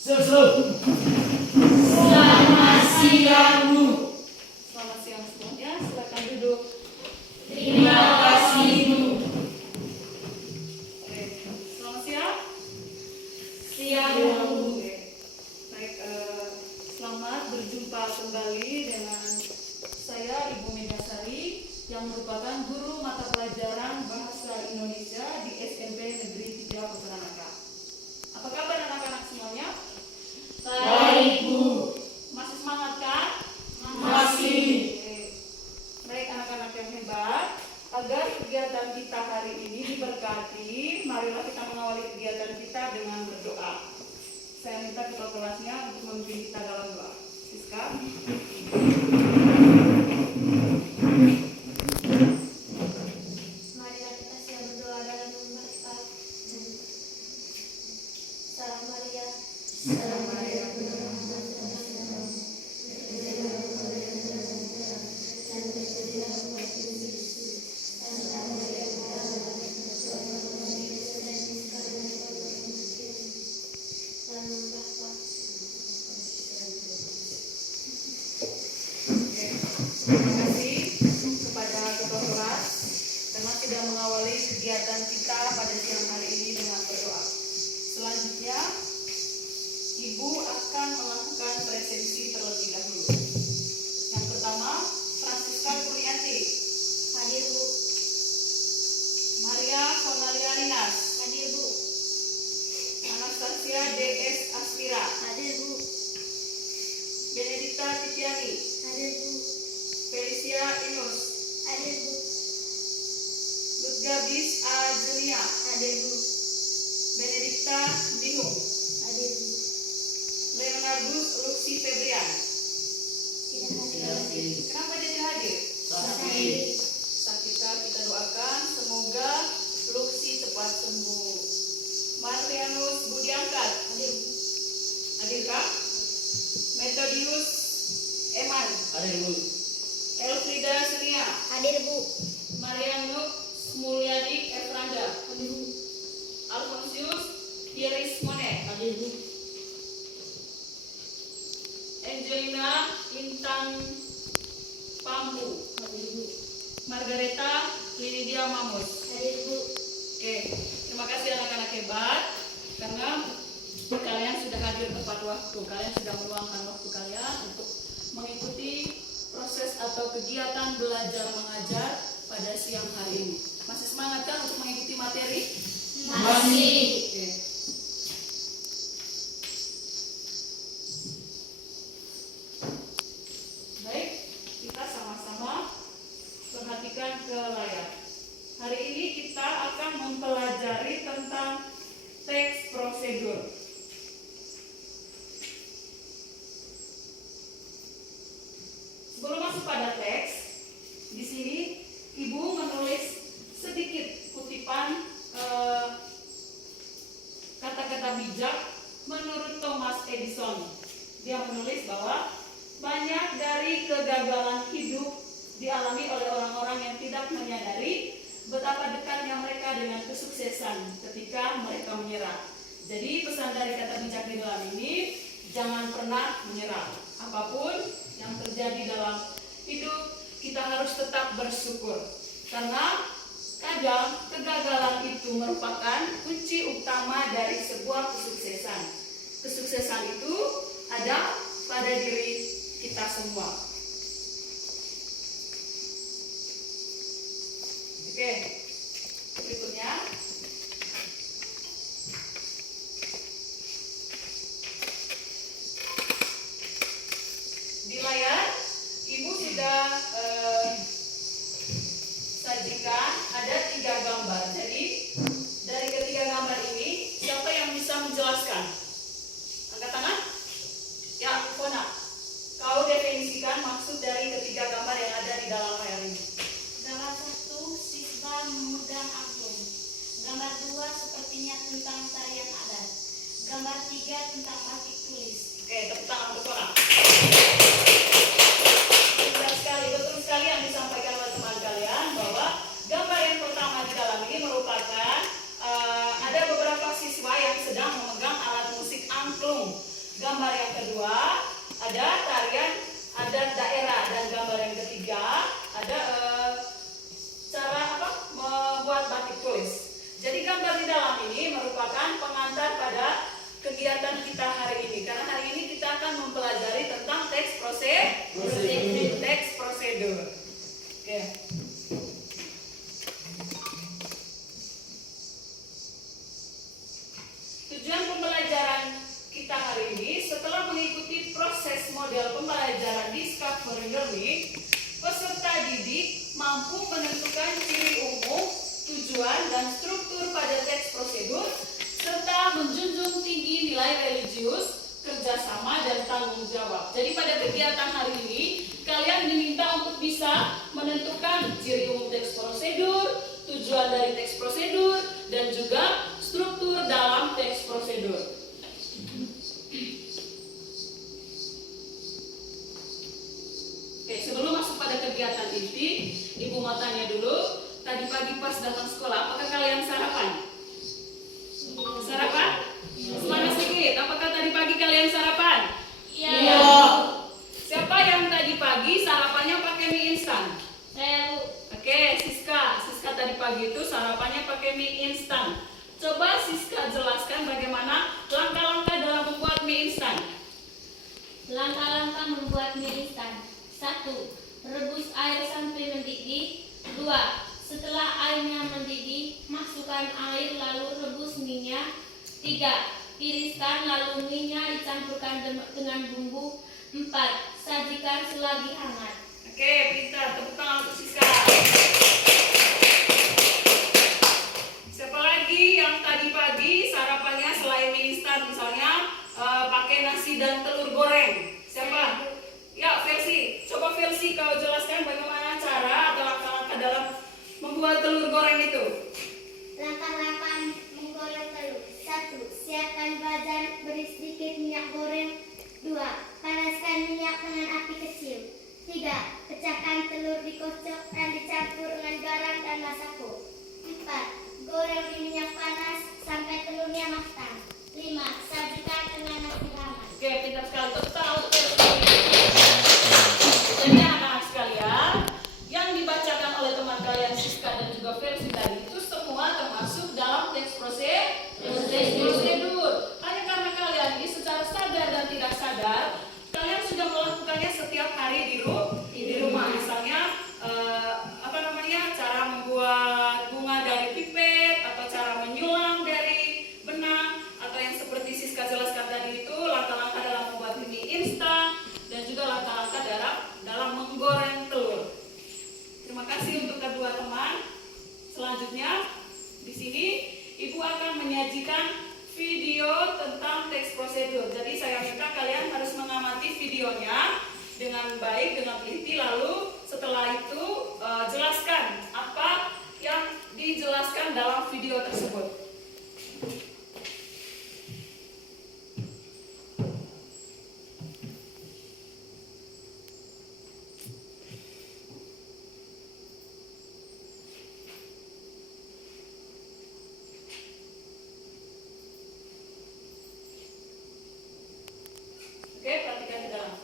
Selamat siang, Bu. Selamat siang semuanya, silakan duduk. Terima kasih, Bu. Oke, selamat siang. Siang, Bu. Oke. Baik, selamat berjumpa kembali dengan saya Ibu Megasari yang merupakan guru mata pelajaran Bahasa Indonesia di SMP Negeri 3 Peteranaka. Apa kabar anak-anak semuanya? Baik, Bu. Masih semangat kan? Masih. Oke. Baik anak-anak yang hebat, agar kegiatan kita hari ini diberkati, marilah kita mengawali kegiatan kita dengan berdoa. Saya minta ketua kelasnya untuk memimpin kita dalam doa. Siska. Marilah kita siap berdoa dalam nama Bapa dan Salam Maria. Salam Maria, penuh rahmat Tuhan sertamu. Berkah dan terpujilah engkau di Yesus. Santa Maria, Bunda Allah, Tuhan Bapa Yesus dan sekarang dan pada dalam Bapa. Oke. Terima kasih kepada ketua kelas karena sudah mengawali kegiatan kita pada siang hari ini dengan berdoa. Selanjutnya, Ibu akan melakukan presensi terlebih dahulu. Yang pertama, Francisca Kurniati, Hadir Bu, Maria Cornelia Rinas, hadir Bu, Anastasia DS Aspira, hadir Bu, Benedikta Titiani, hadir Bu, Felicia Inus, hadir Bu, Lutgabis A. Junia, hadir Bu, Benedikta Dihung, hadir Bu. Leonardus Luxi Febrian. Tidak hadir. Kenapa dia tidak hadir? Sakit. Sakitnya kita doakan semoga Luxi cepat sembuh. Martianus Budiangkat, Hadir Bu. hadirkah? Metodius Eman, Hadir, Bu. Elfrida Senia, Hadir Bu. Marianu Mulyadi Efranda, Hadir Bu. Alfonsius Iris Monet, Hadir, Bu. Angelina Intan Pambu, Hadir Bu. Margareta Linidia Mamus. Hadir Bu. Oke, terima kasih anak-anak hebat karena kalian sudah hadir tepat waktu. Kalian sudah meluangkan waktu kalian untuk mengikuti proses atau kegiatan belajar mengajar pada siang hari ini. Masih semangat kan untuk mengikuti materi? Masih. Oke. Baik, kita sama-sama perhatikan ke layar. Hari ini kita akan mempelajari tentang teks prosedur. Sebelum masuk pada teks, di sini Ibu menulis sedikit kutipan kata-kata bijak menurut Thomas Edison. Dia menulis bahwa banyak dari kegagalan hidup dialami oleh orang-orang yang tidak menyadari betapa dekatnya mereka dengan kesuksesan ketika mereka menyerah. Jadi pesan dari kata bijak di dalam ini, jangan pernah menyerah. Apapun yang terjadi dalam hidup, kita harus tetap bersyukur. Karena kadang kegagalan itu merupakan kunci utama dari sebuah kesuksesan. Kesuksesan itu ada pada diri kita semua. Oke, berikutnya di layar Ibu sudah sajikan ada 3 gambar. Jadi dari ketiga gambar ini siapa yang bisa menjelaskan? Angkat tangan. Ya, Kona. Kau definisikan maksud dari ketiga gambar yang ada di dalam layar ini. Gambar 1, siswa memegang angklung. Gambar 2, sepertinya tentang tarian adat. Gambar 3, tentang batik tulis. Oke, tepuk tangan untuk Kona. Betul sekali yang disampaikan oleh teman kalian bahwa gambar yang pertama di dalam ini merupakan ada beberapa siswa yang sedang memegang alat musik angklung. gambar yang kedua ada tarian adat daerah, dan gambar yang ketiga ada cara membuat batik tulis. Jadi gambar di dalam ini merupakan pengantar pada kegiatan kita hari ini, karena hari ini kita akan mempelajari tentang teks prosedur. Oke. Tujuan pembelajaran kita hari ini, setelah mengikuti proses model pembelajaran discovery learning, peserta didik mampu menentukan ciri umum, tujuan, dan struktur pada teks prosedur, serta menjunjung tinggi nilai religius, kerjasama, dan tanggung jawab. Jadi pada kegiatan hari ini, kalian diminta untuk bisa menentukan ciri umum teks prosedur, tujuan dari teks prosedur, dan juga struktur dalam teks prosedur. Oke, sebelum masuk pada kegiatan inti, Ibu mau tanya dulu, tadi pagi pas datang sekolah, apakah kalian sarapan? Sarapan? Semangat sedikit, apakah tadi pagi kalian sarapan? Iya. Siapa yang tadi pagi sarapannya pakai mie instan? Saya, Bu. Oke, Siska tadi pagi itu sarapannya pakai mie instan. Coba Siska jelaskan bagaimana langkah-langkah dalam membuat mie instan. Langkah-langkah membuat mie instan. 1. Rebus air sampai mendidih. 2. Setelah airnya mendidih, masukkan air lalu rebus mie-nya. 3. Tiriskan lalu mie-nya dicampurkan dengan bumbu. 4. Sajikan selagi hangat. Oke, pintar. Tepuk tangan untuk Siska. Siapa lagi yang tadi pagi sarapannya selain mie instan, misalnya pakai nasi dan telur goreng? Siapa? Ya, Versi. Coba Versi kau jelaskan bagaimana cara atau langkah-langkah dalam membuat telur goreng itu. Langkah-langkah menggoreng telur. 1. Siapkan wajan, beri sedikit minyak goreng. 2. Panaskan minyak dengan api kecil. 3. Pecahkan telur, dikocok dan dicampur dengan garam dan masako. 4. Goreng di minyak panas sampai telurnya matang. 5. Sajikan dengan nasi hangat. Oke, pintar sekali. Tepuk tangan untuk Versi. Jadi anak-anak sekalian, yang dibacakan oleh teman kalian Siska dan juga Versi tadi itu semua termasuk dalam teks prosedur. Hanya karena kalian ini secara sadar dan tidak sadar, kalian sudah melakukannya setiap hari di rumah. Misalnya cara membuat bunga dari pipet, atau cara menyulam dari benang, atau yang seperti Siska jelaskan tadi itu langkah-langkah dalam membuat mie instan, dan juga langkah-langkah dalam menggoreng telur. Terima kasih untuk kedua teman. Selanjutnya di sini Ibu akan menyajikan video tentang teks prosedur. Jadi saya minta kalian harus mengamati videonya dengan baik, dengan teliti, lalu setelah itu jelaskan apa yang dijelaskan dalam video tersebut. Oke, perhatikan ke dalam.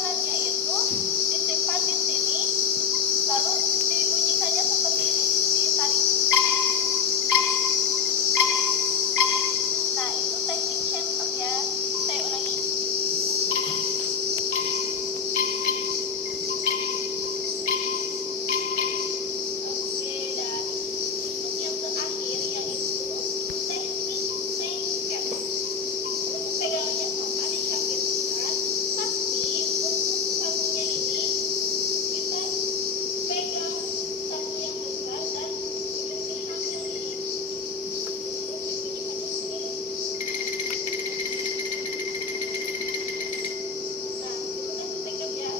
tangannya itu disimpan di sini, lalu dibunyikannya seperti ini, ditarik. Nah, itu teknik chanter ya. Saya ulangi. Oke, dan untuk yang terakhir yaitu teknik lengket. Untuk pegangannya sama dicapitkan, tapi untuk sabunnya ini kita pegang sabu yang besar dan diberi hasil ini. Terus dibunyikannya sendiri. Nah, itu teknik lengket ya.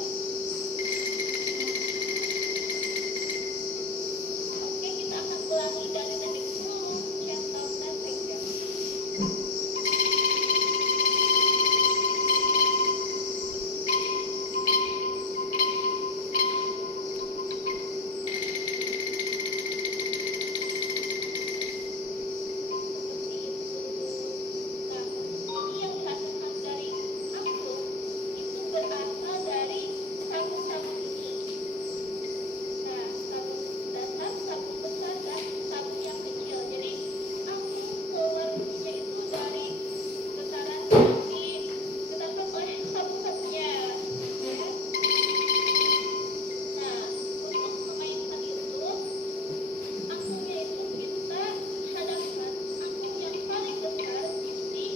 Oke, kita akan ulangi dari teknik dulu, chanter dan lengket. Seperti itu. Nah, ini yang dihasilkan dari angklung itu berasal dari sabun-sabun ini. Nah, sabun dasar, sabun besar, dan sabun yang kecil. Jadi angklung keluar bunyinya itu dari getaran yang digetarkan oleh sabun-sabunnya. Ya. Nah, untuk memainkan itu, angklungnya itu kita hadapkan angklung yang paling besar di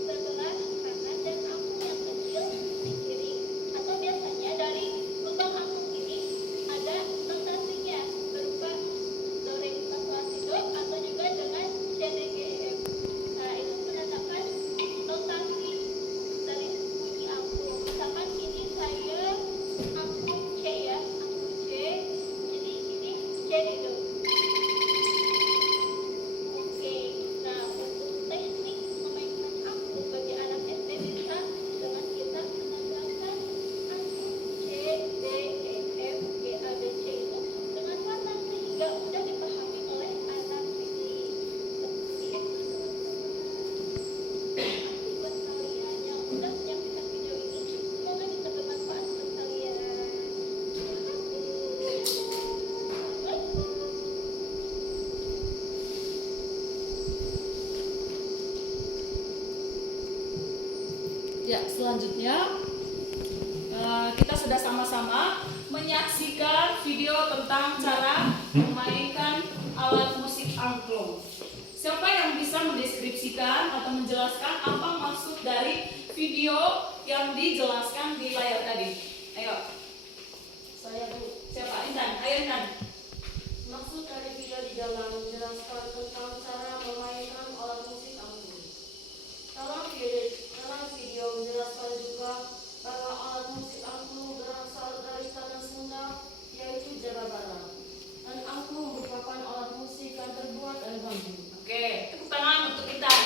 sebelah kanan dan angklung yang kecil di kiri. Atau biasanya dari lubang angklung ini ada notasinya berupa do re mi fa sol la si do atau juga dengan C D G E F. Nah, itu menandakan notasi dari bunyi angklung. Misalkan ini saya angklung C ya, angklung C. Jadi ini C di do. Oke, nah untuk teknik memainkan angklung bagi anak SD bisa dengan kita menandakan angklung C, D, E, F, G, A, B, C itu dengan warna sehingga mudah dipahami oleh anak ini. Seperti itu teman-teman. Makasih buat kalian yang sudah menyaksikan video ini. Semoga bisa bermanfaat buat kalian. Terima kasih. Assalamualaikum. Ya, selanjutnya kita sudah sama-sama menyaksikan video tentang cara memainkan alat musik angklung. Siapa yang bisa mendeskripsikan atau menjelaskan apa maksud dari video yang dijelaskan di layar tadi? Ayo. Saya dulu. Siapa? Intan. Ayo Intan. Maksud dari video di dalam menjelaskan tentang cara memainkan alat musik angklung. Dalam video menjelaskan juga bahwa alat musik angklung berasal dari tanah Sunda, yaitu Jababara. Dan angklung merupakan alat musik yang terbuat dari bambu. Oke, tepuk tangan untuk Intan.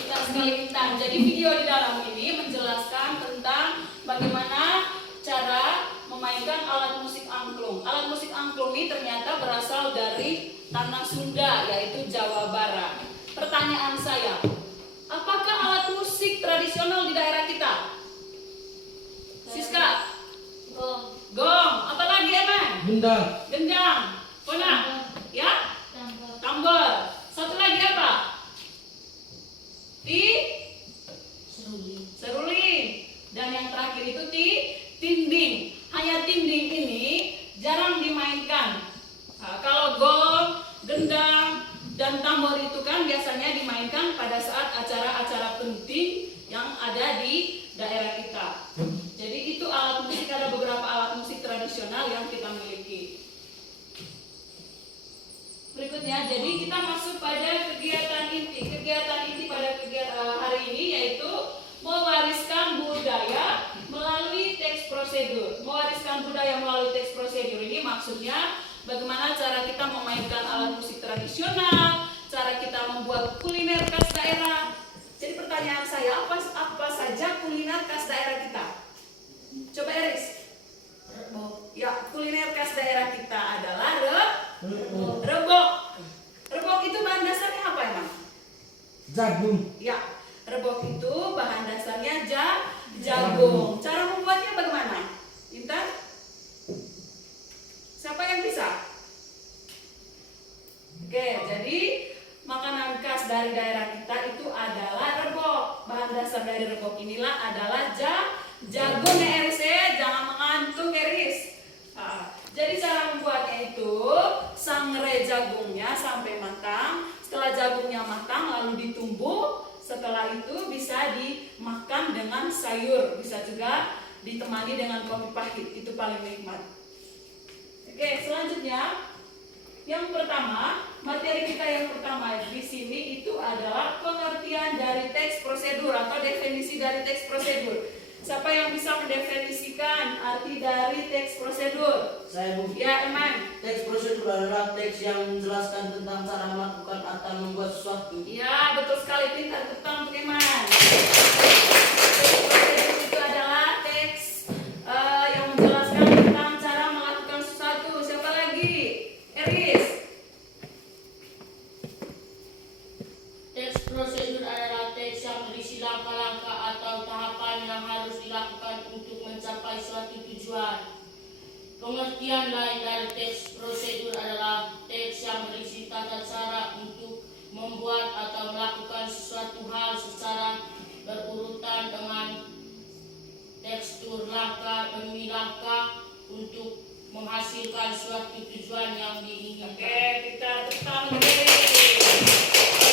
Intan sekali Intan. Jadi video di dalam ini menjelaskan tentang bagaimana cara memainkan alat musik angklung. Alat musik angklung ini ternyata berasal dari tanah Sunda, yaitu Jawa Barat. Pertanyaan saya, apakah alat musik tradisional di daerah kita? Siska, Gong, gong. Apa lagi Eman? Gendang. Gendang. Kona, ya? tambah, Tambor. Satu lagi apa? seruling. Seruling. Dan yang terakhir itu tinding. Hanya tinding ini jarang dimainkan. Nah, kalau gong, gendang, dan tambor itu kan biasanya dimainkan pada saat acara-acara penting yang ada di daerah kita. Jadi itu alat musik, ada beberapa alat musik tradisional yang kita miliki. Berikutnya, jadi kita masuk pada kegiatan inti. Kegiatan inti pada hari ini yaitu mewariskan budaya melalui teks prosedur. Mewariskan budaya melalui teks prosedur ini maksudnya bagaimana cara kita memainkan alat musik tradisional, cara kita membuat kuliner khas daerah. Jadi pertanyaan saya, apa saja kuliner khas daerah kita? Coba Eris. Ya, kuliner khas daerah kita adalah rebok. Rebok itu bahan dasarnya apa emang? Jagung. Ya, rebok itu bahan dasarnya jagung. Cara membuatnya bagaimana? Intan? Siapa yang bisa? Oke, jadi makanan khas dari daerah kita itu adalah rebok. Bahan dasar dari rebok inilah adalah jagung ya Eris ya. Jangan mengantuk Eris. Jadi cara membuatnya itu sangrai jagungnya sampai matang. Setelah jagungnya matang lalu ditumbuk. Setelah itu bisa dimakan dengan sayur. Bisa juga ditemani dengan kopi pahit. Itu paling nikmat. Oke, selanjutnya yang pertama, materi kita yang pertama di sini itu adalah pengertian dari teks prosedur atau definisi dari teks prosedur. Siapa yang bisa mendefinisikan arti dari teks prosedur? Saya Bu. Ya, Eman. Teks prosedur adalah teks yang menjelaskan tentang cara melakukan atau membuat sesuatu. Ya, betul sekali, pintar tentang untuk Eman. Teks prosedur itu adalah teks yang menjelaskan tentang cara melakukan sesuatu. Siapa lagi? Eris. Teks prosedur adalah teks yang berisi langkah-langkah atau tahapan yang harus dilakukan untuk mencapai suatu tujuan. Pengertian lain dari teks prosedur adalah teks yang berisi tata cara untuk membuat atau melakukan sesuatu hal secara berurutan dengan tekstur langkah demi langkah untuk menghasilkan suatu tujuan yang diinginkan. Oke, kita tetap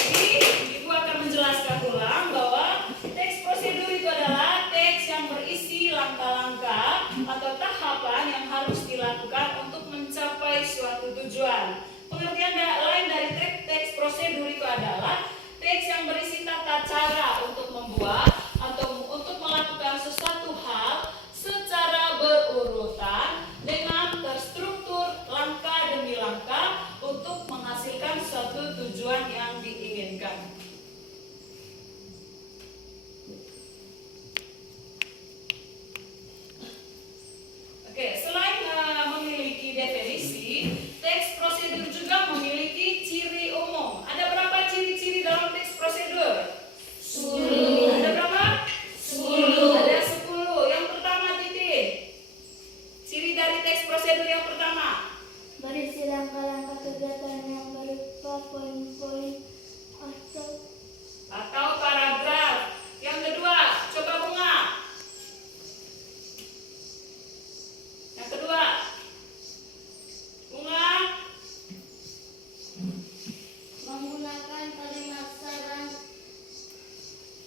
Jadi, Ibu akan menjelaskan ulang bahwa teks prosedur itu adalah teks yang berisi langkah-langkah atau tahapan yang harus dilakukan untuk mencapai suatu tujuan. Pengertian lain dari teks prosedur itu adalah teks yang berisi tata cara untuk membuat atau untuk melakukan sesuatu hal secara berurutan dengan terstruktur langkah demi langkah untuk menghasilkan suatu tujuan yang diinginkan. Oke, selain memiliki definisi, teks prosedur juga memiliki ciri umum. Ada berapa ciri-ciri dalam teks prosedur? 10. Ada berapa? 10. Ada 10. Yang pertama, titik. Ciri dari teks prosedur yang pertama. Berisi langkah-langkah kegiatan yang berupa poin-poin Atau paragraf. Yang kedua, coba Bunga. Yang kedua, Bunga. menggunakan kalimat saran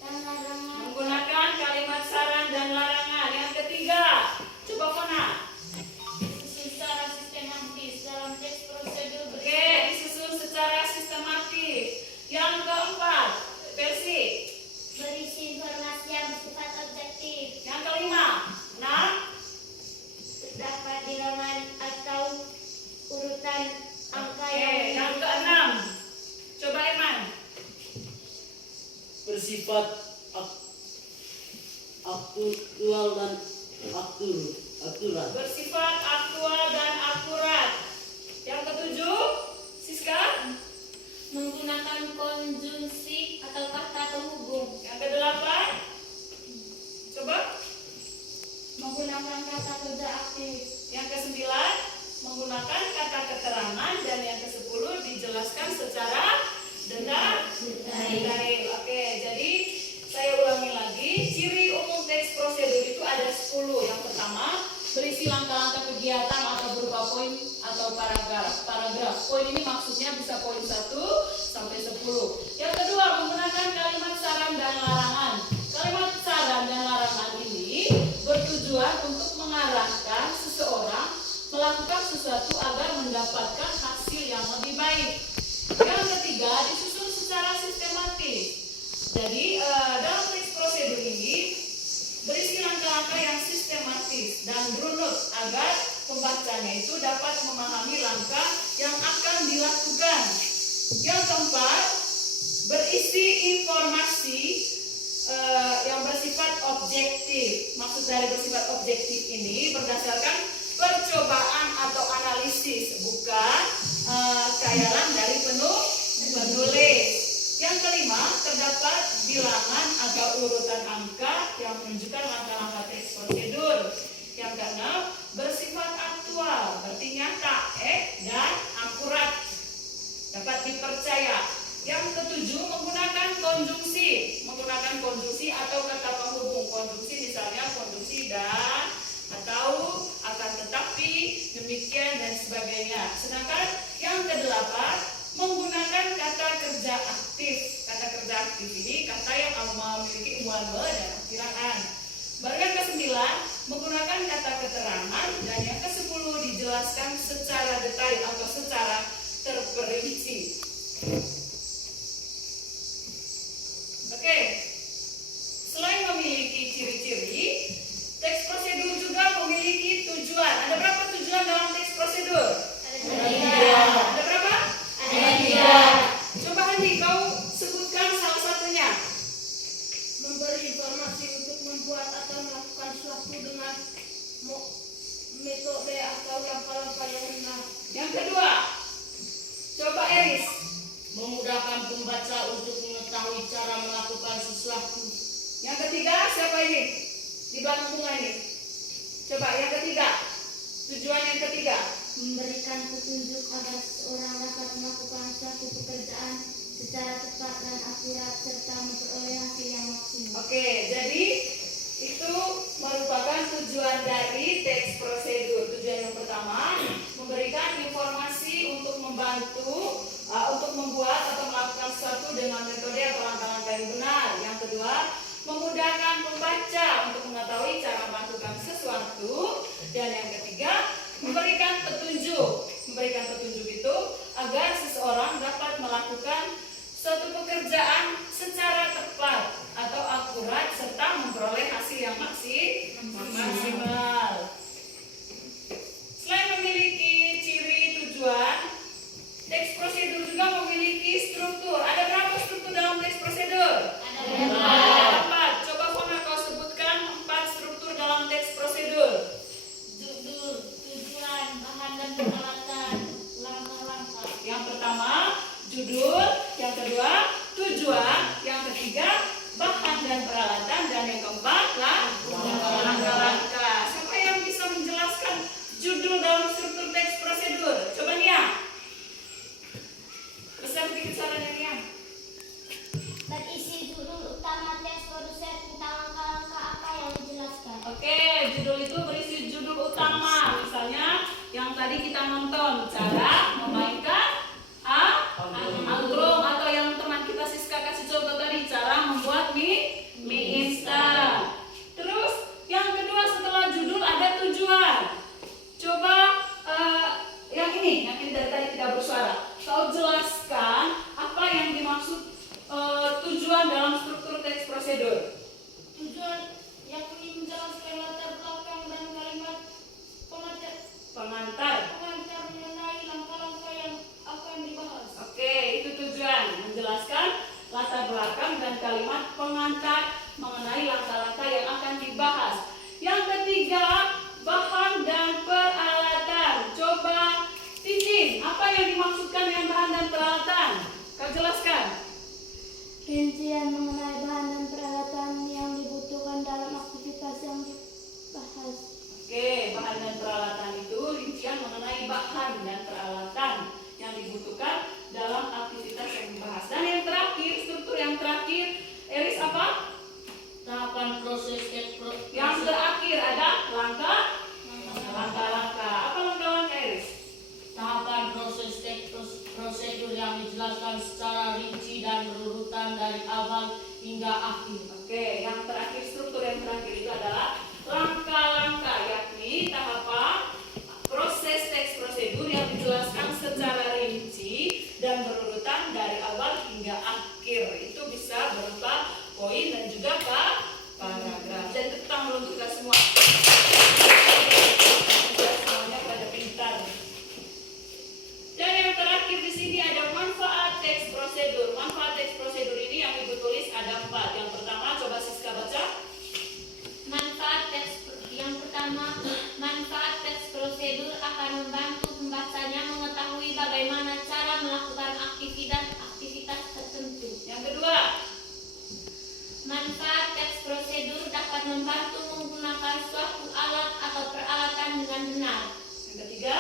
dan larangan. Menggunakan kalimat saran dan larangan. Yang ketiga, coba Fona. Secara sistematis dalam teks prosedur Oke, disusun secara sistematis. Yang keempat, versi. Berisi informasi yang bersifat objektif. Yang kelima, nah, Terdapat bilangan atau urutan angka oke. yang Yang keenam, coba Eman. Bersifat aktual dan akurat. Bersifat aktual dan akurat. Yang ketujuh, Siska. menggunakan konjungsi atau kata penghubung. Yang kedelapan, coba. Menggunakan kata kerja aktif. Yang kesembilan, menggunakan kata keterangan. Dan yang kesepuluh, dijelaskan secara detail. Oke, jadi saya ulangi lagi. Ciri umum teks prosedur itu ada 10. Yang pertama, berisi langkah-langkah kegiatan atau berupa poin atau paragraf. Poin ini maksudnya bisa poin 1 sampai 10. Yang kedua, menggunakan kalimat saran dan larangan. Kalimat saran dan larangan ini bertujuan untuk mengarahkan seseorang melakukan sesuatu agar mendapatkan hasil yang lebih baik. Yang ketiga, disusun secara sistematis. Jadi dalam teks prosedur ini berisi langkah-langkah yang sistematis dan runut agar pembacanya itu dapat memahami langkah yang akan dilakukan. Yang keempat, berisi informasi yang bersifat objektif. Maksud dari bersifat objektif ini berdasarkan percobaan atau analisis, bukan khayalan dari penulis. Yang kelima, terdapat bilangan atau urutan angka yang menunjukkan langkah-langkah konjungsi, menggunakan konjungsi atau kata penghubung. Konjungsi misalnya konjungsi dan, atau, akan tetapi, demikian dan sebagainya. Sedangkan yang kedelapan, menggunakan kata kerja aktif. Kata kerja aktif ini kata yang memiliki hubungan be dan akhiran. Baru yang ke-9, menggunakan kata keterangan, dan yang ke-10 dijelaskan secara detail atau secara terperinci. Oke, selain memiliki ciri-ciri, teks prosedur juga memiliki tujuan. Ada berapa tujuan dalam teks prosedur? Ada berapa? Ada 3. Coba Handi, kau sebutkan salah satunya. Memberi informasi untuk membuat atau melakukan sesuatu dengan metode atau langkah-langkah yang benar. Yang kedua, coba Eris. Memudahkan pembaca untuk mengetahui cara melakukan sesuatu. Yang ketiga, siapa ini? Di belakang bunga ini. Coba yang ketiga. Tujuan yang ketiga. Memberikan petunjuk agar seorang dapat melakukan suatu pekerjaan secara tepat dan akurat serta memperoleh hasil yang maksimal. Oke, jadi itu merupakan tujuan dari teks prosedur. Tujuan yang pertama, memberikan informasi untuk membantu untuk membuat atau melakukan sesuatu dengan metode atau langkah-langkah yang benar. Yang kedua, memudahkan pembaca untuk mengetahui cara melakukan sesuatu. Dan yang ketiga, memberikan petunjuk. Memberikan petunjuk itu agar seseorang dapat melakukan suatu pekerjaan secara tepat atau akurat serta memperoleh hasil yang maksimal. Selain memiliki ciri tujuan, teks prosedur juga memiliki struktur. Ada berapa struktur dalam teks prosedur? Ada 4. Coba Fona kau sebutkan 4 struktur dalam teks prosedur. Judul, tujuan, bahan dan peralatan, langkah-langkah. Yang pertama, judul. Yang kedua, tujuan. Yang ketiga, bahan dan peralatan. Dan yang keempat, langkah-langkah. Siapa yang bisa menjelaskan judul dalam struktur teks prosedur? Coba Nia. Besar sedikit suaranya Nia. Berisi judul utama teks prosedur tentang langkah-langkah apa yang dijelaskan. Oke, judul itu berisi judul utama. Misalnya yang tadi kita nonton, cara memainkan angklung, atau yang teman kita Siska kasih contoh tadi, cara membuat mie instan. Terus yang kedua setelah judul ada tujuan. Coba yang ini dari tadi tidak bersuara. Kau jelaskan apa yang dimaksud tujuan dalam struktur teks prosedur. Tujuan yakni menjelaskan latar belakang dan kalimat Pengantar. mengenai langkah-langkah yang akan dibahas. Oke, itu tujuan, menjelaskan latar belakang dan kalimat pengantar mengenai langkah-langkah yang akan dibahas. Yang ketiga, bahan dan peralatan. Coba Titin, apa yang dimaksudkan dengan bahan dan peralatan? Kau jelaskan. Rincian mengenai bahan dan peralatan yang dibutuhkan dalam aktivitas yang dibahas. Oke, bahan dan peralatan itu rincian mengenai bahan dan peralatan yang dibutuhkan dalam aktivitas yang dibahas. Dan yang terakhir, struktur yang terakhir, Eris apa? Tahapan proses Yang terakhir ada langkah-langkah. Apa langkah-langkah Eris? tahapan proses teks prosedur yang dijelaskan secara rinci dan berurutan dari awal hingga akhir. Oke, yang terakhir, struktur yang terakhir itu adalah langkah-langkah, yakni tahapan proses teks prosedur yang dijelaskan secara rinci dan berurutan dari awal hingga akhir. Itu bisa berupa poin dan juga paragraf. Jadi tepuk tangan untuk kita semua. Semuanya pada pintar. Dan yang terakhir di sini ada manfaat teks prosedur. Manfaat teks prosedur ini yang ibu tulis ada 4. Yang pertama, coba Siska baca. Yang pertama, manfaat teks prosedur akan membantu pembacanya mengetahui bagaimana cara melakukan aktivitas tertentu. Yang kedua, Manfaat teks prosedur dapat membantu menggunakan suatu alat atau peralatan dengan benar. yang ketiga,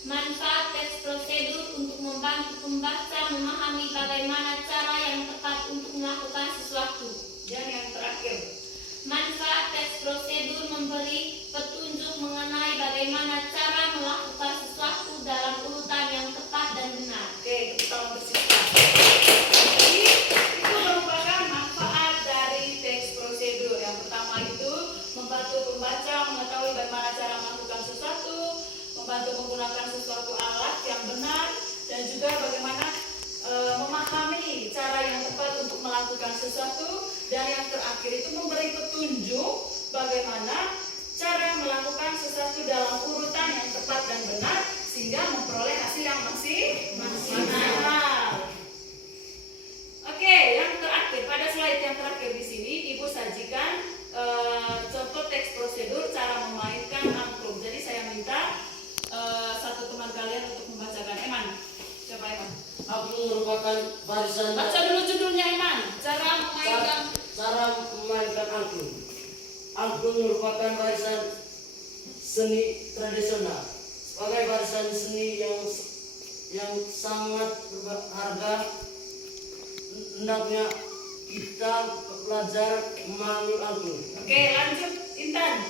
Manfaat teks prosedur untuk membantu pembaca memahami bagaimana cara yang tepat untuk melakukan sesuatu. Dan yang terakhir, Manfaat teks prosedur memberi petunjuk mengenai bagaimana cara melakukan sesuatu dalam urutan yang tepat dan benar. oke, tepuk tangan bersama. Jadi itu merupakan manfaat dari teks prosedur. Yang pertama itu membantu pembaca mengetahui bagaimana cara melakukan sesuatu, membantu menggunakan sesuatu alat yang benar, dan juga bagaimana memahami cara yang tepat untuk melakukan sesuatu. Dan yang terakhir itu memberi petunjuk bagaimana cara melakukan sesuatu dalam urutan yang tepat dan benar sehingga memperoleh hasil yang maksimal. Oke, yang terakhir pada slide yang terakhir di sini Ibu sajikan contoh teks prosedur cara memainkan angklung. Jadi saya minta satu teman kalian untuk membacakan. Eman, coba Eman. Angklung merupakan barisan Baca dulu judulnya Eman. Cara memainkan angklung. Angklung merupakan barisan seni tradisional. Sebagai barisan seni yang sangat berharga, hendaknya kita belajar memahami angklung. Oke, lanjut Intan.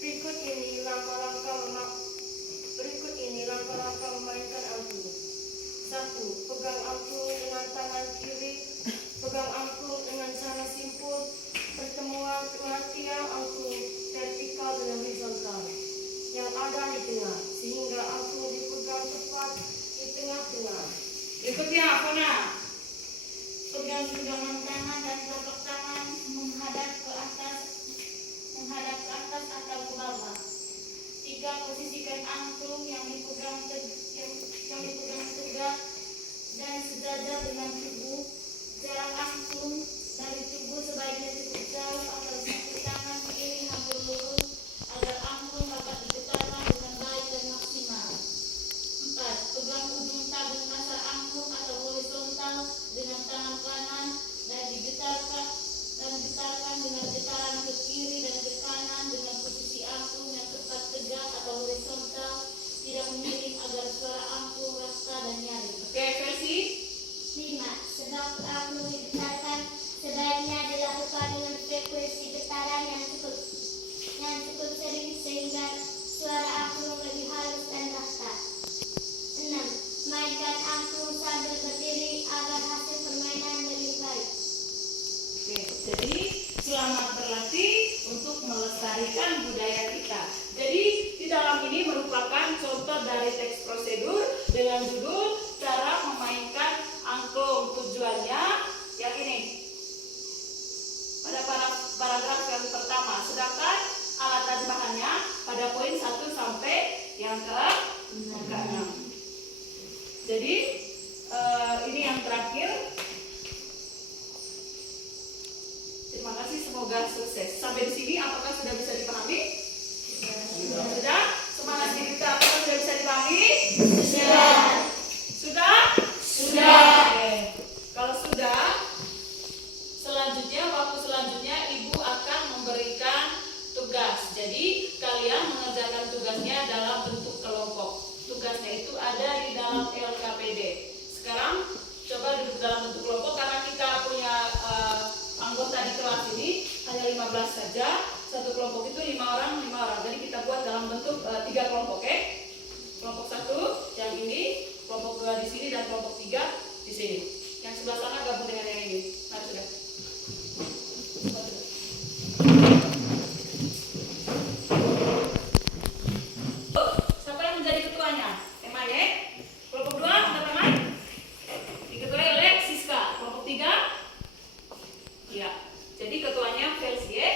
Berikut ini langkah-langkah memainkan angklung. 1. Pegang angklung dengan tangan kiri. Pegang angklung dengan cara simpul. Pertemuan tengah tiang angklung vertikal dengan horizontal yang ada di tengah, sehingga angklung dipegang tepat di tengah-tengah. Berikutnya apa nak? Pegangan tangan dan telapak tangan menghadap ke atas atau ke bawah. 3. Posisikan angklung yang dipegang tegak dan sejajar dengan tubuh. Jarak angklung dari tubuh sebaiknya cukup jauh agar satu tangan kiri hampir lurus agar angklung dapat digetarkan dengan baik dan maksimal. 4. Pegang ujung tabung kasar angklung atau horizontal dengan tangan kanan dan digetarkan dengan getaran ke kiri dan ke kanan dengan posisi angklung yang tepat tegak atau horizontal, tidak miring agar suara angklung rasa dan nyaring. Oke, versi 5. Sebab angklung digetarkan sebaiknya dilakukan dengan frekuensi getaran yang cukup sering sehingga suara angklung lebih halus dan rasa. 6. Mainkan angklung sambil berdiri agar hasil permainan lebih baik. Oke, jadi selamat berlatih untuk melestarikan budaya kita. Jadi di dalam ini merupakan contoh dari teks prosedur dengan judul cara memainkan angklung. Tujuannya yang ini pada paragraf yang pertama, sedangkan alat dan bahannya pada poin 1 sampai yang ke-6. Jadi ini yang terakhir. Terima kasih, semoga sukses. Sampai di sini apakah sudah bisa dipahami? Sudah? Semangat diri kita, apakah sudah bisa dipahami? Sudah. Sudah? Sudah. Oke. Kalau sudah, waktu selanjutnya Ibu akan memberikan tugas. Jadi kalian mengerjakan tugasnya dalam bentuk kelompok. Tugasnya itu ada di dalam LKPD. Sekarang coba duduk dalam bentuk kelompok karena kita punya anggota di kelas ini hanya 15 saja. Satu kelompok itu 5 orang. Jadi kita buat dalam bentuk 3 kelompok, oke? Kelompok 1 yang ini, kelompok 2 di sini, dan kelompok 3 di sini. Yang sebelah sana gabung dengan yang ini. Mari sudah. Siapa yang menjadi ketuanya? Eman ya? Kelompok 2 angkat tangan. Diketuai oleh Siska. Kelompok 3? Ya. Jadi ketuanya Felsi ya?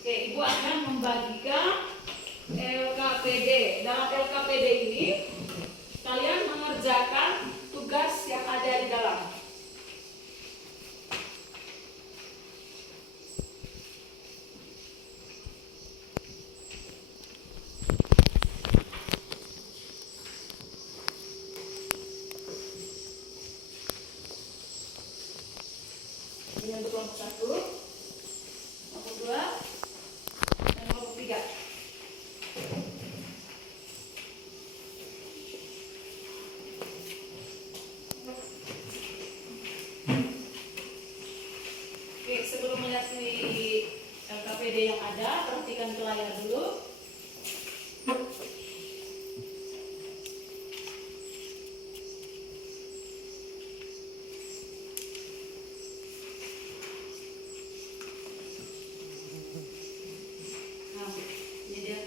Oke, Ibu akan membagikan LKPD. Dalam LKPD ini kalian mengerjakan tugas yang ada di dalam. Ini untuk kelompok 1, kelompok 2, dan kelompok 3. melihat di LKPD yang ada, perhatikan ke layar dulu. Nah, ini dia.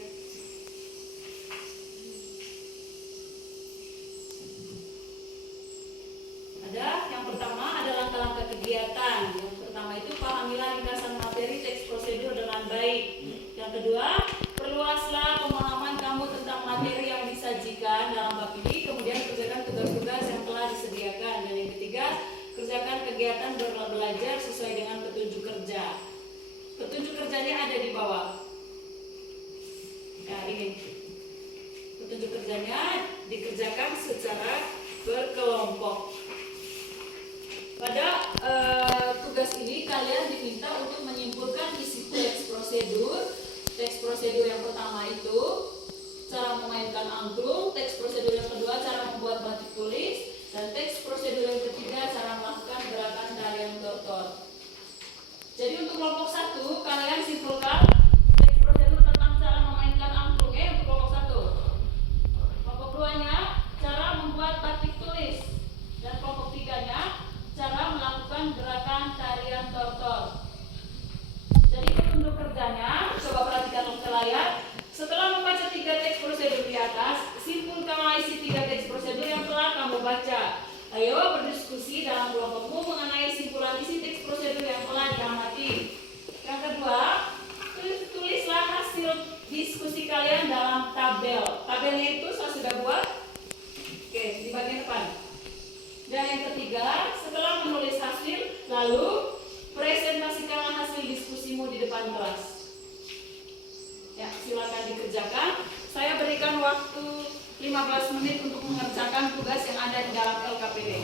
Ada yang pertama ada langkah-langkah kegiatan. Yang pertama itu pahamilah ringkasan materi teks prosedur dengan baik. Yang kedua, perluaslah pemahaman kamu tentang materi yang disajikan dalam bab ini. Kemudian kerjakan tugas-tugas yang telah disediakan. Dan yang ketiga, kerjakan kegiatan belajar sesuai dengan petunjuk kerja. Petunjuk kerjanya ada di bawah. Nah, ini petunjuk kerjanya dikerjakan secara berkelompok. Pada tugas ini kalian diminta untuk menyimpulkan isi teks prosedur. Teks prosedur yang pertama itu cara memainkan angklung, teks prosedur yang kedua cara membuat batik tulis, dan teks prosedur yang ketiga cara melakukan gerakan tarian tortor. Jadi untuk kelompok 1 kalian simpulkan teks prosedur tentang cara memainkan angklung ya untuk kelompok 1. Kelompok 2-nya cara membuat batik tulis, dan kelompok 3-nya cara melakukan gerakan tarian tortor. Jadi petunjuk kerjanya, coba perhatikan ke layar. Setelah membaca 3 teks prosedur di atas, simpulkanlah isi 3 teks prosedur yang telah kamu baca. Ayo berdiskusi dalam kelompokmu mengenai simpulan isi teks prosedur yang telah diamati. Yang kedua, tulislah hasil diskusi kalian dalam tabel. Tabelnya itu saya sudah buat. Oke, di bagian depan. Dan yang ketiga, setelah menulis hasil, lalu presentasikanlah hasil diskusimu di depan kelas. Ya, silakan dikerjakan. Saya berikan waktu 15 menit untuk mengerjakan tugas yang ada di dalam LKPD.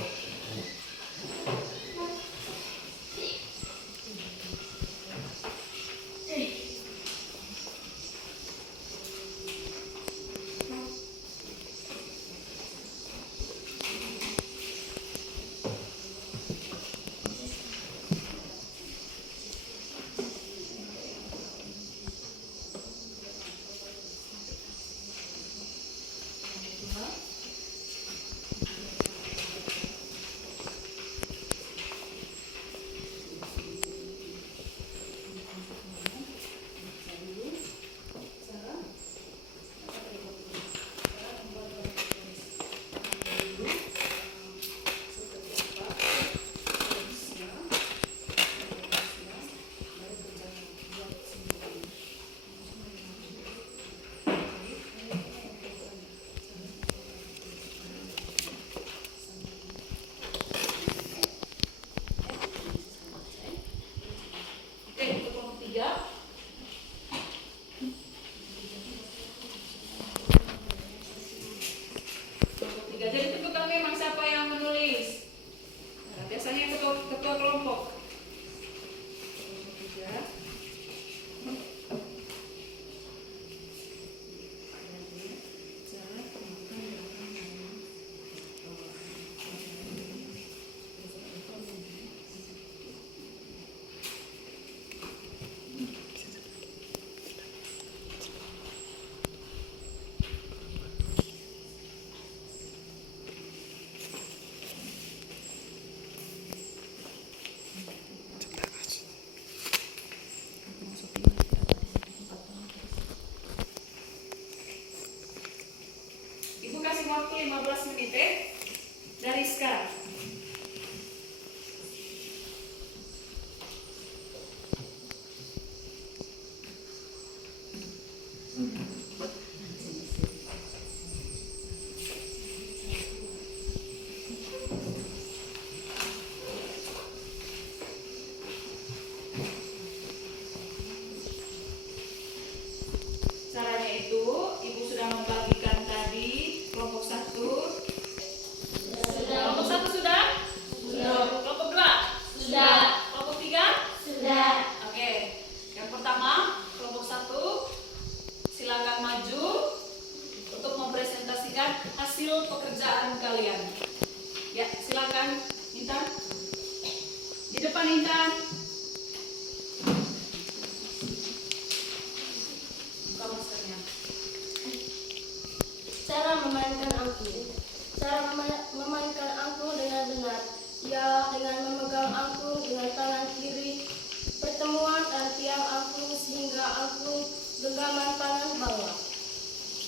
angklung. Cara memainkan angklung dengan benar, ialah dengan memegang angklung dengan tangan kiri, pertemuan dan tiang angklung sehingga angklung genggaman tangan bawah.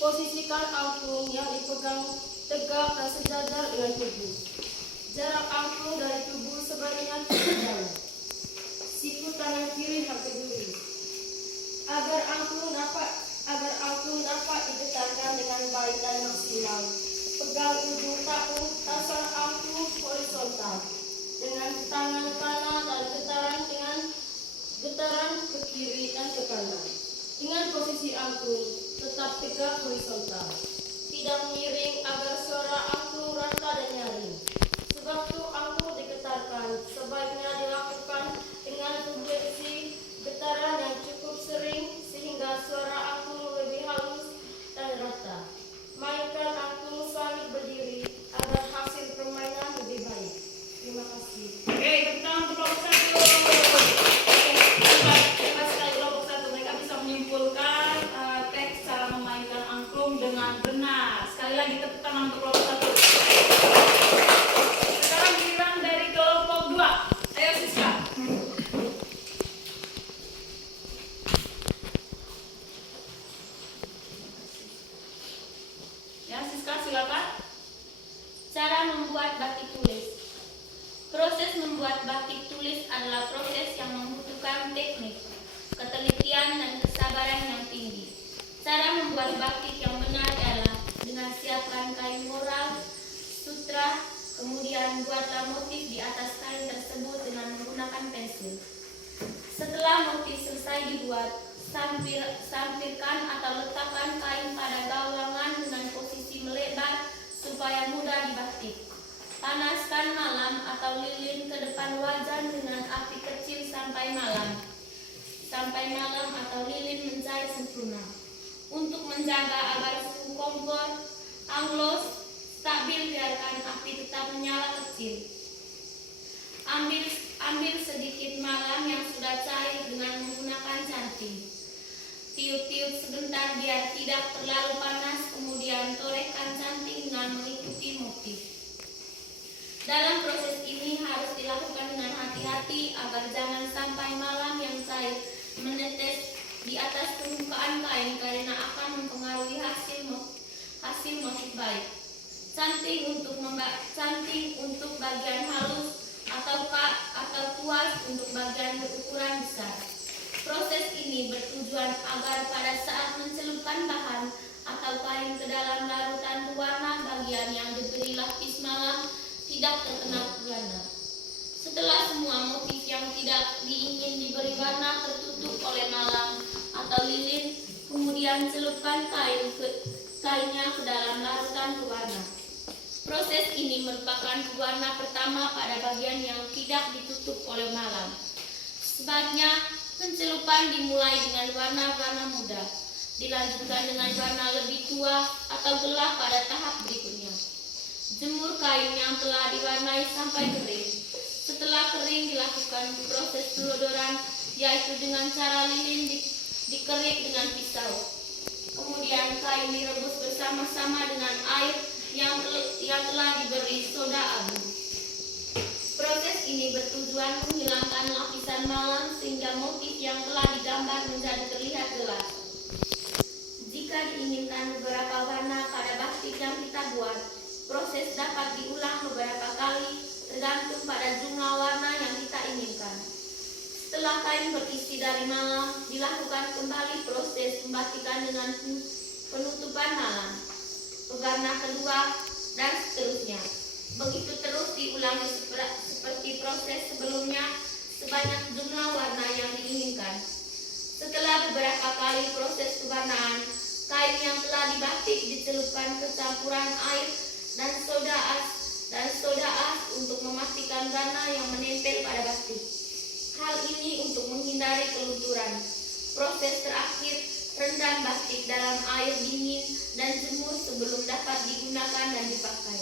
Posisikan angklung yang dipegang tegak dan sejajar dengan tubuh. Jarak angklung dari tubuh sebaliknya tidak. Siku tangan kiri hampir duri. Agar angklung dapat digetarkan dengan baik dan maksimal, pegang ujung tahu dasar angklung horizontal dengan tangan kanan dan getaran ke kiri dan ke kanan. Ingat posisi angklung tetap tegak horizontal, tidak miring agar suara angklung rata dan nyaring. Sewaktu angklung digetarkan, sebaiknya dilakukan dengan frekuensi getaran yang cukup sering sehingga suara angklung lebih halus dan rata. Mainkan angklung sambil berdiri agar hasil permainan lebih baik. Terima kasih. Oke, tepuk tangan untuk kelompok 1. Hebat sekali kelompok 1. Mereka bisa menyimpulkan teks cara memainkan angklung dengan benar. Sekali lagi tepuk tangan untuk kelompok 1. Sekarang giliran dari kelompok 2. Ayo Siska. Ya Siska, silakan. Cara membuat batik tulis. Proses membuat batik tulis adalah proses yang membutuhkan teknik, ketelitian, dan kesabaran yang tinggi. Cara membuat batik yang benar adalah dengan siapkan kain moral, sutra, kemudian buatlah motif di atas kain tersebut dengan menggunakan pensil. Setelah motif selesai dibuat, sampirkan atau letakkan kain pada gawangan dengan posisi melebar supaya mudah dibatik. Panaskan malam atau lilin ke depan wajan dengan api kecil sampai malam atau lilin mencair sempurna. Untuk menjaga agar suhu kompor anglos stabil, biarkan api tetap menyala kecil. Ambil sedikit malam yang sudah cair dengan menggunakan canting. Tiup-tiup sebentar biar tidak terlalu panas, kemudian torehkan canting dengan mengikuti motif. Dalam proses ini harus dilakukan dengan hati-hati agar jangan sampai malam yang cair menetes di atas permukaan kain karena akan mempengaruhi hasil motif baik. Canting untuk bagian halus atau kuas untuk bagian berukuran besar. Proses ini bertujuan agar pada saat mencelupkan bahan atau kain ke dalam larutan pewarna, bagian yang diberi lapis malam tidak terkena warna. Setelah semua motif yang tidak diingin diberi warna tertutup oleh malam atau lilin, kemudian celupkan kainnya ke dalam larutan pewarna. Proses ini merupakan pewarna pertama pada bagian yang tidak ditutup oleh malam. Sebaiknya pencelupan dimulai dengan warna-warna muda, dilanjutkan dengan warna lebih tua atau gelap pada tahap berikutnya. Jemur kain yang telah diwarnai sampai kering. Setelah kering, dilakukan proses pelodoran, yaitu dengan cara lilin dikerik dengan pisau. Kemudian kain direbus bersama-sama dengan air yang telah diberi soda abu. Proses ini bertujuan menghilangkan lapisan malam sehingga motif yang telah digambar menjadi terlihat jelas. Jika diinginkan beberapa warna pada batik yang kita buat, proses dapat diulang beberapa kali tergantung pada jumlah warna yang kita inginkan. Setelah kain berisi dari malam, dilakukan kembali proses pembatikan dengan penutupan malam, pewarna kedua, dan seterusnya. Begitu terus diulangi seperti proses sebelumnya sebanyak jumlah warna yang diinginkan. Setelah beberapa kali proses pewarnaan, kain yang telah dibatik dicelupkan ke campuran air dan soda as untuk memastikan warna yang menempel pada batik. Hal ini untuk menghindari kelunturan. Proses terakhir, rendam batik dalam air dingin dan jemur sebelum dapat digunakan dan dipakai.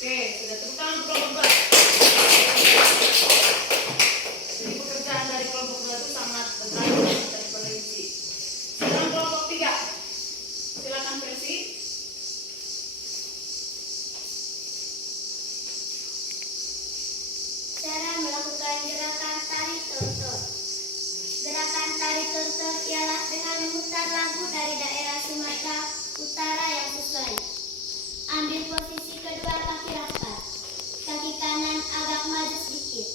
Oke, sudah tepuk tangan untuk kelompok 2. Jadi pekerjaan dari kelompok 2 itu sangat berat dan terperinci. Sekarang kelompok 3. Silakan Persi. tutor ialah dengan memutar lagu dari daerah Sumatera Utara yang sesuai. Ambil posisi kedua kaki rapat. Kaki kanan agak maju sedikit.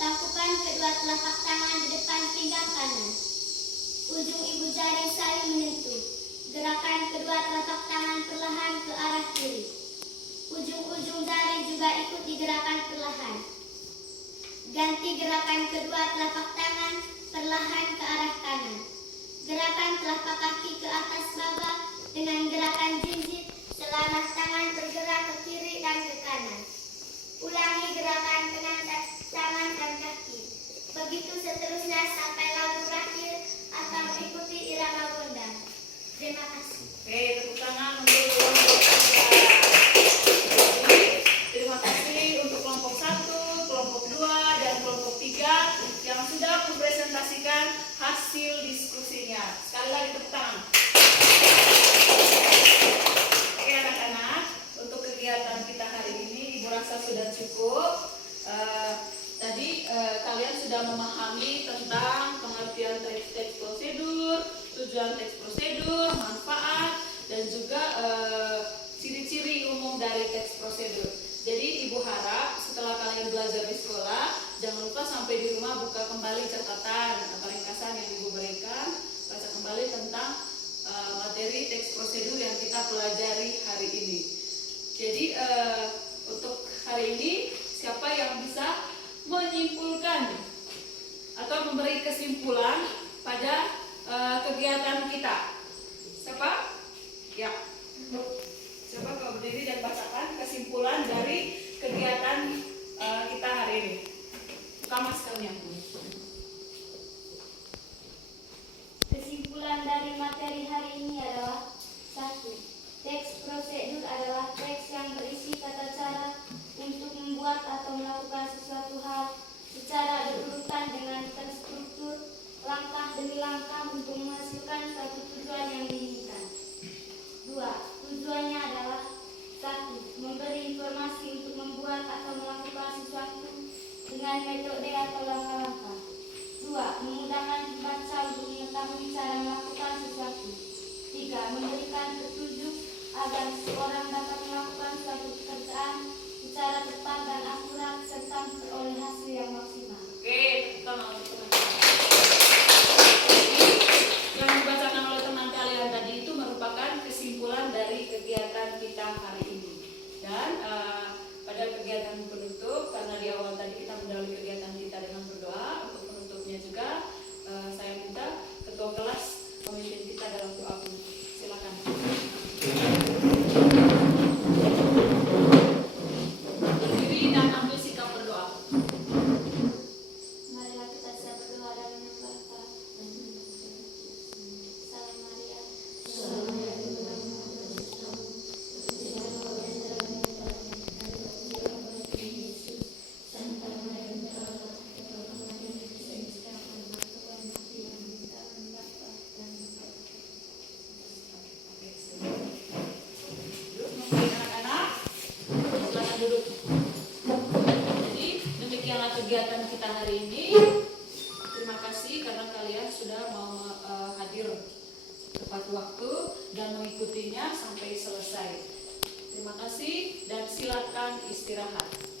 Tangkukan kedua telapak tangan di depan pinggang kanan. Ujung ibu jari saling menyentuh. Gerakan kedua telapak tangan perlahan ke arah kiri. Ujung-ujung jari juga ikut digerakkan perlahan. Ganti gerakan kedua telapak tangan perlahan ke arah kanan. Gerakan telapak kaki ke atas bawah dengan gerakan jinjit selaras tangan bergerak ke kiri dan ke kanan. Ulangi gerakan dengan tangan dan kaki. Begitu seterusnya sampai lagu berakhir atau mengikuti irama gondang. Terima kasih. Oke, tepuk tangan untuk kelompok 3. Terima kasih untuk kelompok 1, kelompok 2, dan kelompok 3 yang sudah mempresentasikan hasil diskusinya. Sekali lagi tepuk tangan. Oke anak-anak, untuk kegiatan kita hari ini Ibu rasa sudah cukup. Tadi kalian sudah memahami tentang pengertian teks prosedur, tujuan teks prosedur, manfaat, dan juga ciri-ciri umum dari teks prosedur. Jadi Ibu harap setelah kalian belajar di sekolah, jangan lupa sampai di rumah buka kembali catatan atau ringkasan yang Ibu berikan, baca kembali tentang materi teks prosedur yang kita pelajari hari ini. Jadi untuk hari ini siapa yang bisa menyimpulkan atau memberi kesimpulan pada kegiatan kita? Siapa? Ya. Coba kau berdiri dan bacakan kesimpulan dari kegiatan kita hari ini. Buka maskernya. Kesimpulan dari materi hari ini adalah 1. Teks prosedur adalah teks yang berisi tata cara untuk membuat atau melakukan sesuatu hal secara berurutan dengan terstruktur, langkah demi langkah untuk menghasilkan suatu tujuan yang diinginkan. 2. Tujuannya adalah 1. Memberi informasi untuk membuat atau melakukan sesuatu dengan metode atau langkah-langkah. 2. Memudahkan pembaca untuk mengetahui cara melakukan sesuatu. 3. Memberikan petunjuk agar seseorang dapat melakukan suatu pekerjaan secara tepat dan akurat serta memperoleh hasil yang maksimal. Oke, kita mau yang dibacakan oleh teman kalian tadi itu merupakan kesimpulan dari kegiatan kita hari ini. Dan pada kegiatan penutup, karena di awal tadi kita mendahului kegiatan kita dengan berdoa, untuk penutupnya juga saya minta ketua kelas memimpin kita dalam doa penutup. Silakan. Berdiri dan ambil sikap berdoa. Marilah kita siap berdoa dan menyembah. Salam Maria. Anak-anak, silakan duduk. Jadi demikianlah kegiatan kita hari ini. Terima kasih karena kalian sudah mau hadir tepat waktu dan mengikutinya sampai selesai. Terima kasih dan silakan istirahat.